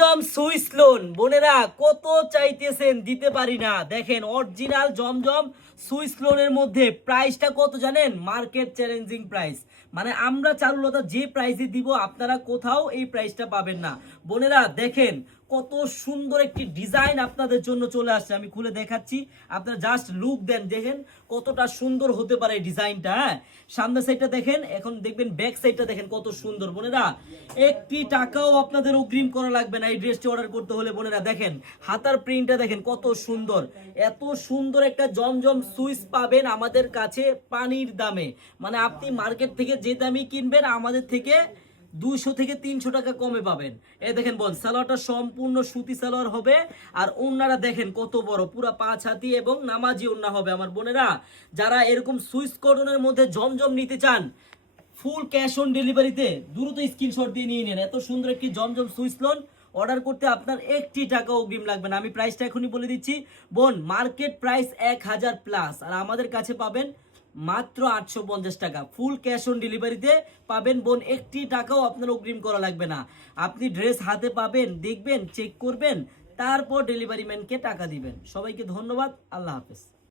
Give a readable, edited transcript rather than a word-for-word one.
জমজম Swiss loan বোনেরা কত চাইতেছেন দিতে পারি না। দেখেন অরিজিনাল জমজম সুইস লোনের মধ্যে প্রাইসটা কত জানেন? Market challenging price. মানে আমরা চারুলতা যে প্রাইসে দিব আপনারা কোথাও এই প্রাইসটা পাবেন না। বোনেরা দেখেন কত সুন্দর একটি ডিজাইন আপনাদের জন্য চলে আসছে, আমি খুলে দেখাচ্ছি। আপনারা জাস্ট লুক দেন, দেখেন কতটা সুন্দর হতে পারে এই ডিজাইনটা। হ্যাঁ, সামনের সাইডটা দেখেন, এখন দেখবেন ব্যাক সাইডটা দেখেন কত সুন্দর। বোনেরা একটি টাকাও আপনাদের অগ্রিম করা লাগবে না এই ড্রেসটি অর্ডার করতে হলে। বোনেরা দেখেন হাতার প্রিন্টটা দেখেন কত সুন্দর। এত সুন্দর একটা জমজম সুইস পাবেন আমাদের কাছে পানির দামে। মানে আপনি মার্কেট থেকে যে দামে কিনবেন আমাদের থেকে 200 থেকে 300 টাকা কমে পাবেন। এই দেখেন বোন, সালোয়ারটা সম্পূর্ণ সুতি সালোয়ার হবে। আর ওন্নারা দেখেন কত বড়, পুরা 5 হাতি এবং নামাজি ওন্না হবে। আমার বোনেরা যারা এরকম সুইস কটনের মধ্যে জমজম নিতে চান, ফুল ক্যাশ অন ডেলিভারিতে দ্রুত স্ক্রিনশট দিয়ে নিয়ে নেন। এত সুন্দর একটি জমজম সুইস লোন অর্ডার করতে আপনার একটি টাকা অগ্রিম লাগবে না। আমি প্রাইসটা এখনই বলে দিচ্ছি বোন, মার্কেট প্রাইস 1000 প্লাস, আর আমাদের কাছে পাবেন মাত্র 850 টাকা। ফুল ক্যাশ অন ডেলিভারিতে পাবেন বোন, একটি টাকাও আপনার অগ্রিম করা লাগবে না। আপনি ড্রেস হাতে পাবেন, দেখবেন, চেক করবেন, তারপর ডেলিভারি ম্যানকে টাকা দিবেন। সবাইকে ধন্যবাদ, আল্লাহ হাফেজ।